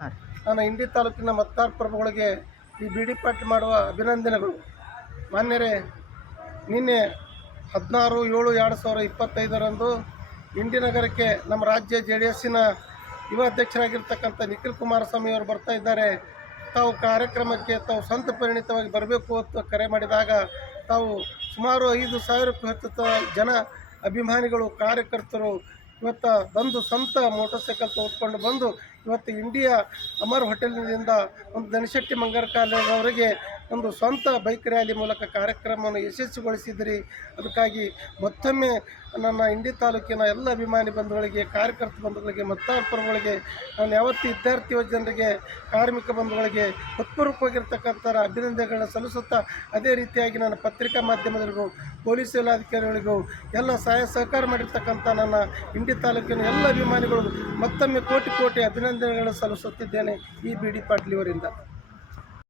ಹಾಂ ರೀ. ನನ್ನ ಇಂಡಿ ತಾಲೂಕಿನ ಮತದಾರ ಪ್ರಭುಗಳಿಗೆ ಈ ಬಿ ಡಿ ಪಾಟೀಲ್ ಮಾಡುವ ಅಭಿನಂದನೆಗಳು. ಮಾನ್ಯರೇ, ನಿನ್ನೆ 16/7/2025 ಇಂಡಿ ನಗರಕ್ಕೆ ನಮ್ಮ ರಾಜ್ಯ JDSನ ಯುವ ಅಧ್ಯಕ್ಷರಾಗಿರ್ತಕ್ಕಂಥ ನಿಖಿಲ್ ಕುಮಾರಸ್ವಾಮಿ ಅವರು ಬರ್ತಾ ಇದ್ದಾರೆ. ತಾವು ಕಾರ್ಯಕ್ರಮಕ್ಕೆ ತಾವು ಸ್ವಂತ ಪರಿಣಿತವಾಗಿ ಬರಬೇಕು ಅಂತ ಕರೆ ಮಾಡಿದಾಗ ತಾವು ಸುಮಾರು 5,000ಕ್ಕೂ ಹೆಚ್ಚು ಜನ ಅಭಿಮಾನಿಗಳು, ಕಾರ್ಯಕರ್ತರು ಇವತ್ತು ಬಂದು ಸ್ವಂತ ಮೋಟರ್ ಸೈಕಲ್ ತೆಗೆದುಕೊಂಡು ಬಂದು ಇವತ್ತು ಇಂಡಿಯಾ ಅಮರ್ ಹೋಟೆಲ್ನಿಂದ ಒಂದು ದನಶೆಟ್ಟಿ ಮಂಗರ ಕಾಲೇಜವರೆಗೆ ಒಂದು ಸ್ವಂತ ಬೈಕ್ ರ್ಯಾಲಿ ಮೂಲಕ ಕಾರ್ಯಕ್ರಮವನ್ನು ಯಶಸ್ವಿಗೊಳಿಸಿದಿರಿ. ಅದಕ್ಕಾಗಿ ಮತ್ತೊಮ್ಮೆ ನನ್ನ ಇಂಡಿ ತಾಲೂಕಿನ ಎಲ್ಲ ಅಭಿಮಾನಿ ಬಂಧುಗಳಿಗೆ, ಕಾರ್ಯಕರ್ತ ಬಂಧುಗಳಿಗೆ, ಮತದಾರ ಪರಗಳಿಗೆ, ನಾನು ಯಾವತ್ತೂ ವಿದ್ಯಾರ್ಥಿ ಜನರಿಗೆ, ಕಾರ್ಮಿಕ ಬಂಧುಗಳಿಗೆ ಹೃತ್ಪೂರ್ವಕವಾಗಿರ್ತಕ್ಕಂಥ ಅಭಿನಂದನೆಗಳನ್ನ ಸಲ್ಲಿಸುತ್ತಾ, ಅದೇ ರೀತಿಯಾಗಿ ನನ್ನ ಪತ್ರಿಕಾ ಮಾಧ್ಯಮದವರಿಗೂ, ಪೊಲೀಸ್ ಇಲಾಖೆಯವರಿಗೂ ಎಲ್ಲ ಸಹಾಯ ಸಹಕಾರ ಮಾಡಿರ್ತಕ್ಕಂಥ ನನ್ನ ಇಂಡಿ ತಾಲೂಕಿನ ಎಲ್ಲ ಅಭಿಮಾನಿಗಳು ಮತ್ತೊಮ್ಮೆ ಕೋಟಿ ಕೋಟಿ ಅಭಿನಂದನೆಗಳನ್ನು ಸಲ್ಲಿಸುತ್ತಿದ್ದೇನೆ ಈ ಬಿ ಡಿ ಪಾಟೀಲ್ ಇವರಿಂದ.